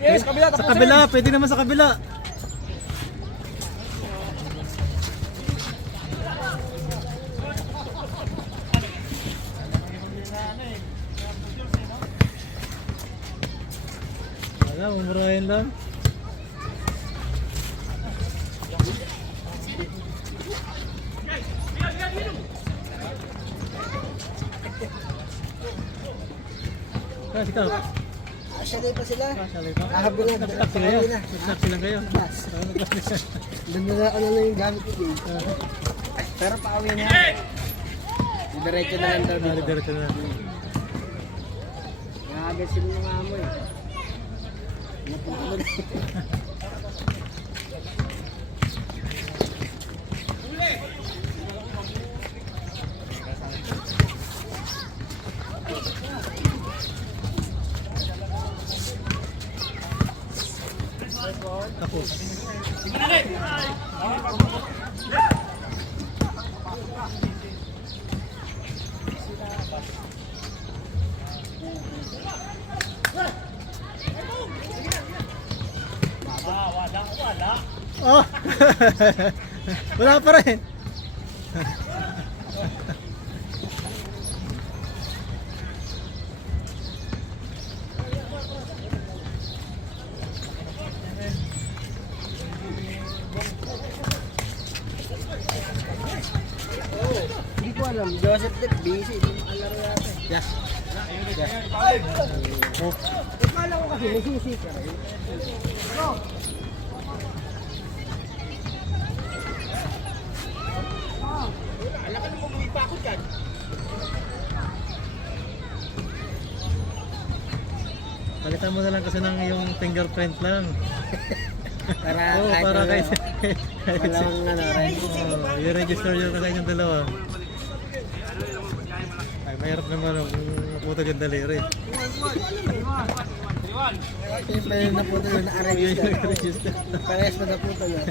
Yes, kabila. Sa kabila, pwede naman sa kabila. Wala, umurahin lang. Ikaw. Asyalay pa sila. Salay pa. Kahabol na. Nag-stop sila kayo. Nag-stop sila kayo. Doon na ano na yung gamit ko eh. Pero pauwi na. Diretso na lang daw dito. Diretso na. Grabe sila mga amo eh. Napunta. Tapos. Oh! Wala pa rin. Hindi ko alam. Joseph Dip, busy. Hindi mo kalaro yata eh. Yes. Oh. Akala ko kasi may susi ka rin. Alakan mo lumipakot ka. Palitan mo na lang kasi ng iyong fingerprint lang. Para Oo, para kahit walang ano, right? i-register nyo na kanyang dalawa. Ay, mahirap naman kung naputol yung daliri. Siyempre naputol yung na-register. Parehas na naputol yun.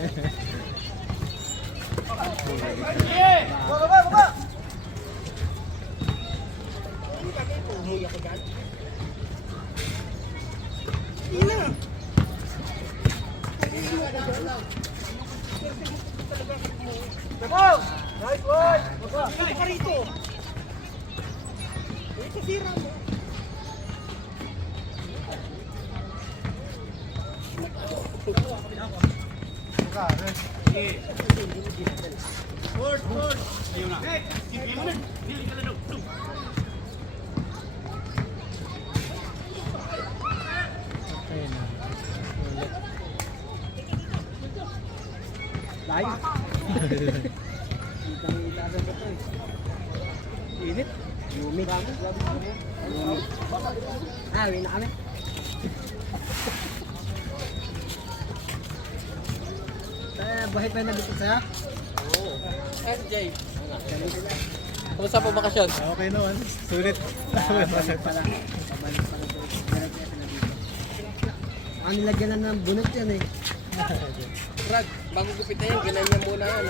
Ayun na. Live? Kitang-kita sa ito eh. Init? Humid. Humid. Ah, uwi na kami. Bahit pa na dito sa'yo? Oo. SJ. Kumusta po bakasyon? Okay naman. Sulit. Pabalik pala. Pabalik pala ito. Direct na pala dito. Ang nilagyan na ng bunot yan eh. Brad, bago gupitin yan, ginanyan muna yan.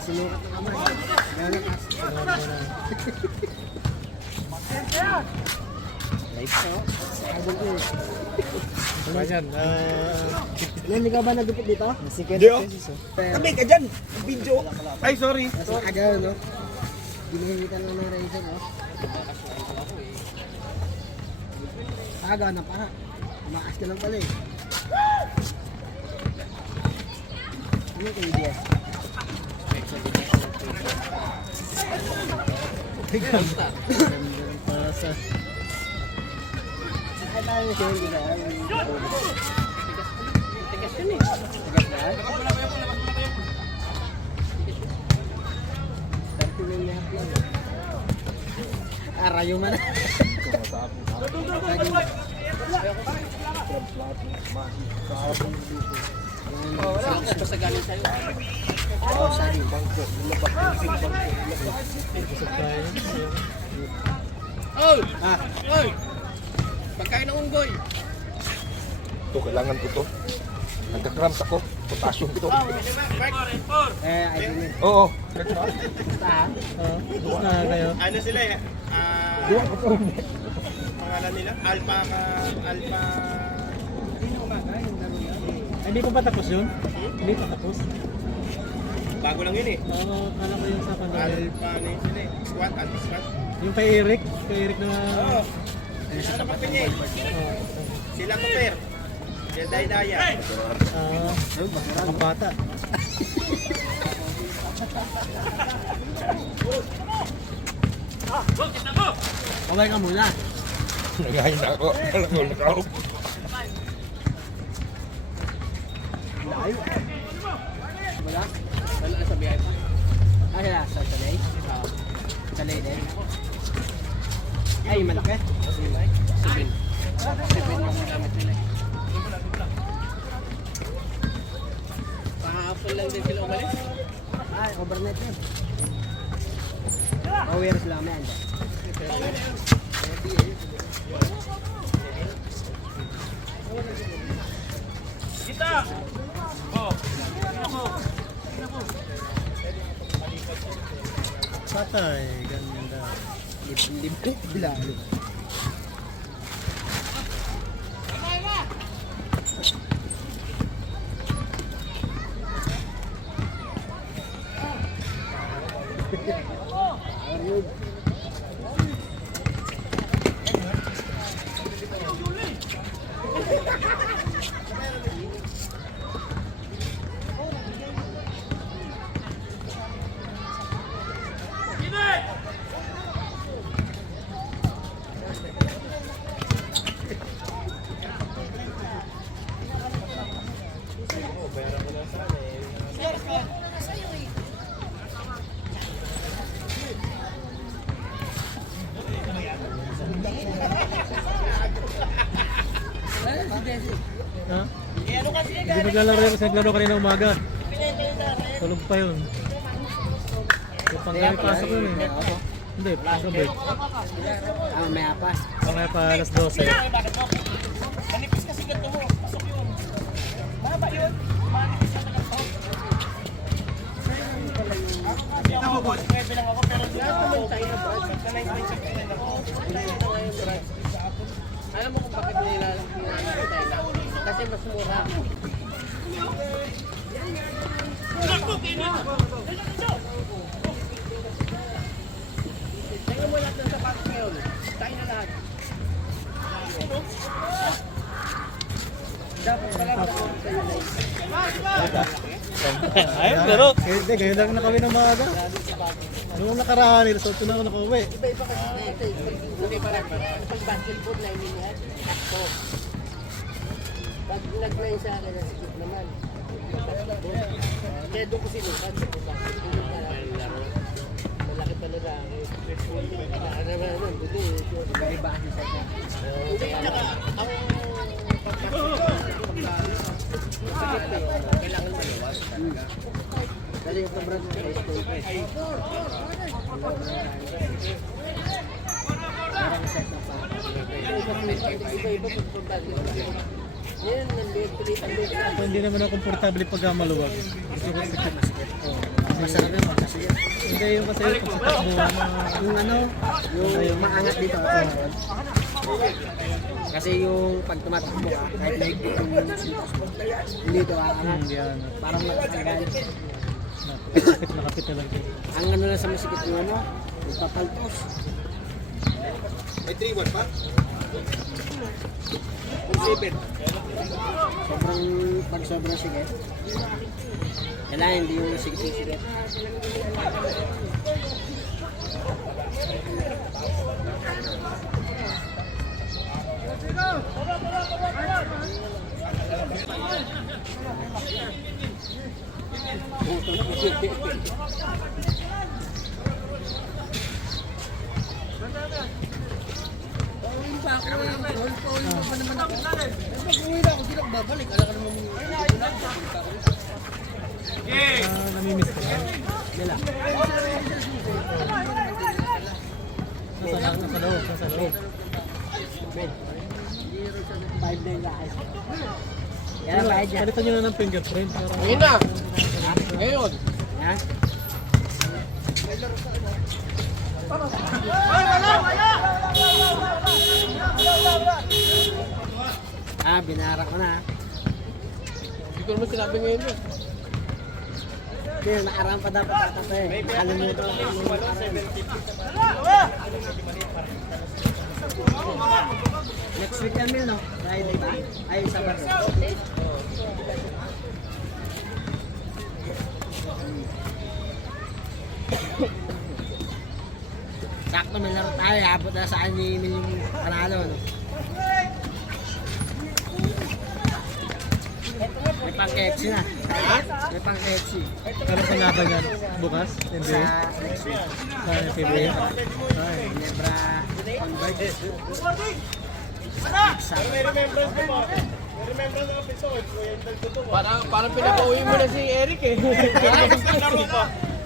Sinukat na kamay. Gano'n kas. Live ko. Sabon ko eh. Ganyan. Hindi ka ba nagupit dito? 50 pesos. Tabi ka dyan! Video! Ay, sorry! Kasi agad, no? Ginamitan lang ng razor, no? Aga na para. Tumakas ka lang pala eh. Ano kayo diya? Ganda ng pasa. Ay, tayo siya yung gila. Tigas yun eh. Tigas na? 30 na lahat lang. Arayo man. Wala ka sa galing sa'yo. Oo, sorry. Busog tayo. Oh! Ah, Oy! Pagkain ng unggoy. Ito, kailangan ko to. Nagka-cramps ako. Potassium ito. I think it. Oo. Saan? Gusto na kayo. Ano sila eh? Diwa ko po. Pangalan nila? Alpha. Hindi pa ba tapos yun? Hindi pa tapos? Bago lang yun eh. Oo, kala ko yung sa pandemic. Paano yun eh? Squat, anti-squat. Yung kay Eric na... Oo. Ano pa pinye? Oo. Sila ko per. Sila daya-daya. Ang bata. Kaway ka muna. Nagahin na ako. Alam ko, nakaw. Layo. Wala? Wala na sa biyahe pa. Ay, sa Salay? Salay din. Ay, malaki. 7 yung gamit nila. Pahapon lang din sila umalis. Ay, overnight yun. Aware sila kami, anda. Patay, ganda. Lip-lip, bilalo. Ha? Hindi naglalaro yun kasi naglaro kanina umaga. Tulog pa yun. So, panggabi pasok yun eh. Hindi, panggabi. Ah, may apas. Panggabi pa alas 12. Manipis kasi ganito mo. Pasok yun. Mahaba yun. Manipis na ganito. Ako boss. 9 lang ako pero lahat naman tayo na bro. Pagka 9.6 din ako. Alam mo kung bakit nila tayo na? Kasi mas mura. Tingnan mo lahat ng sapatos ngayon. Tayo na lahat. Dapat pala ako sa iyo. Ayun, pero... Hindi, ganyan lang na kami ng maaga. Noong nakaraan, ilusot ko na ako nakauwi. Iba-iba kasi ito. Hindi pa rin. Pag basketball na inihat, ito. Pag nag-line sa akin, sikip naman. Kaya doon ko sinukan. Malaki pa nila. Ano naman, buti. Iba-iba kasi sa kanya. Hindi, ang sakit na yun. Kailangan maluwas talaga. Dali yung sobrang sa school. Parang set na pa. Iba-iba pag basketball. Yan, Ako hindi naman ako komportable pag maluwag. Gusto ko sikip. Masarap yun, masarap. Hindi yung kasi yung pagsitak mo. Yung ano, yung maangat dito. Kasi yung pag tumatakbo ka, kahit naigit yung slippers mo, hindi ito aangat. Yan. Parang nagtanggal. Nakapit na lang. Ang ano lang sa masikip yung ano, yung papaltos. May 3-1 pa? 7. Sobrang, pag sobrang sigit. Kailangan hindi yung sigit. Namimiss ko. Nila. Nasa loob, nasa loob. Ben. 5 din guys. Yan ang bayad niya. Palitan nyo na ng fingerprint. Ngayon na! Ngayon! Ha? Ah, binara ko na. ko naman sinabi ngayon yun. Hindi, nakaraan pa dapat tatapay. Nakalimutan ko yung nakaraan. Next week kami, no? Friday ba? Ay, Sabado. Sakto, may laro tayo. Abot na sa anin yung panalo, no? May pang KFC na. May pang KFC. Ano pa laban yan? Bukas? Hindi. Sa next week. Sa PBA? Ay. Ginebra Converge. Parang pinapauwi mo na si Eric eh.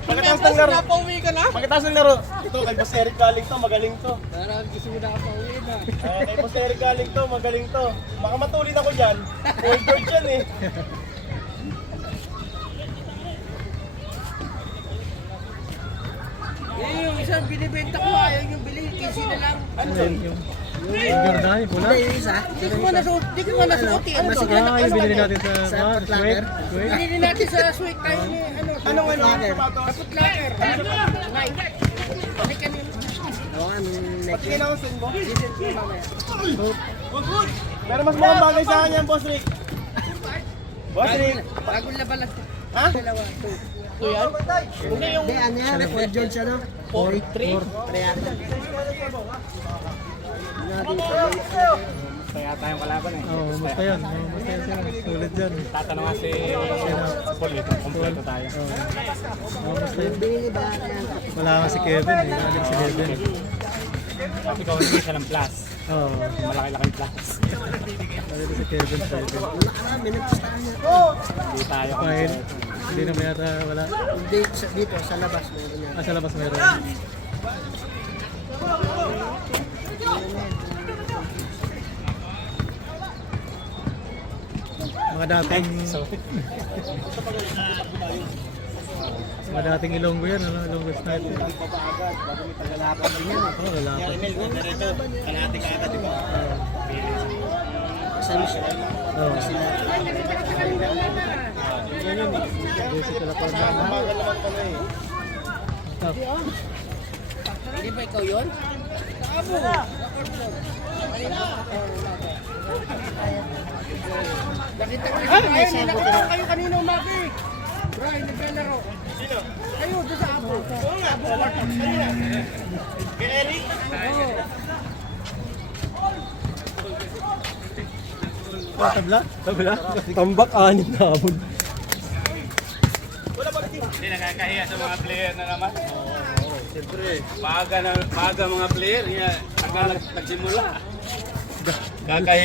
Pagkatapos ng laro. Pinapauwi ka na? Pagkatapos ng laro. Ito, kay Boss Eric galing to, magaling to. Parang gusto mo na kapauwi na. Kay Boss Eric galing to, magaling to. Baka matulin ako dyan. Old board dyan eh. Eh, yung isa binibenta ko, ayaw yung bili, 15 na lang. Ano yun? Yung Jordan, yung pula? Hindi, yung isa. Di ko nga nasuot, di ko nga nasuot eh. Ano to? Ah, yung binili natin sa Sa Sweet. Footlocker. Sweet. Binili natin sa sweet time ni ano. Anong ano? Kaput locker. White. Ay, kanina. Oo, anong next Pati kinausin mo. Season ko mamaya. Pero mas mukhang bagay sa akin yan, Boss Rick. Boss Rick. Bagong laban lang. Ha? Dalawa, 2. Ito yan? Hindi yung Hindi, ano yan? Ford Jones, ano? 4-3. Reyata. Kaya tayong kalaban eh. Oo, basta yan. Basta yan sila. Sulit yan. Tatanong nga si Polito, kompleto tayo. Oo, basta yan. Binili ba yan? Wala nga si Kevin eh. Aling si Kevin. Sabi ko, hindi siya ng plus. Oo. Malaki-laking plus. Sabi ko si Kevin pwede. Nakaraan, minagpustahan niya. Hindi tayo. Fine. Hindi naman yata wala. Hindi, dito, sa labas. Meron yan. Ah, sa labas meron. Mga dating... Mga dating Ilonggo yan, ano? Ilonggo sniper. Lalapan din yan. Oo, wala pa. Kalahati ka agad, di ba? Sa mission. Oo. Sila. Basic pala pa na. Magal naman kami eh. Top. Hindi ba ikaw yun? Abo. Nakita ko na si Brian, nakita ko kayo kanina umaki. Brian, naglalaro. Sino? Kayo, doon sa Abo. Oo nga, kay Eric? Tabla? Tabla? Tambak, anim na abon. Hindi nakakahiya sa mga player na naman. Siyempre, maaga mga player, niya, nagsimula. Kakahiya.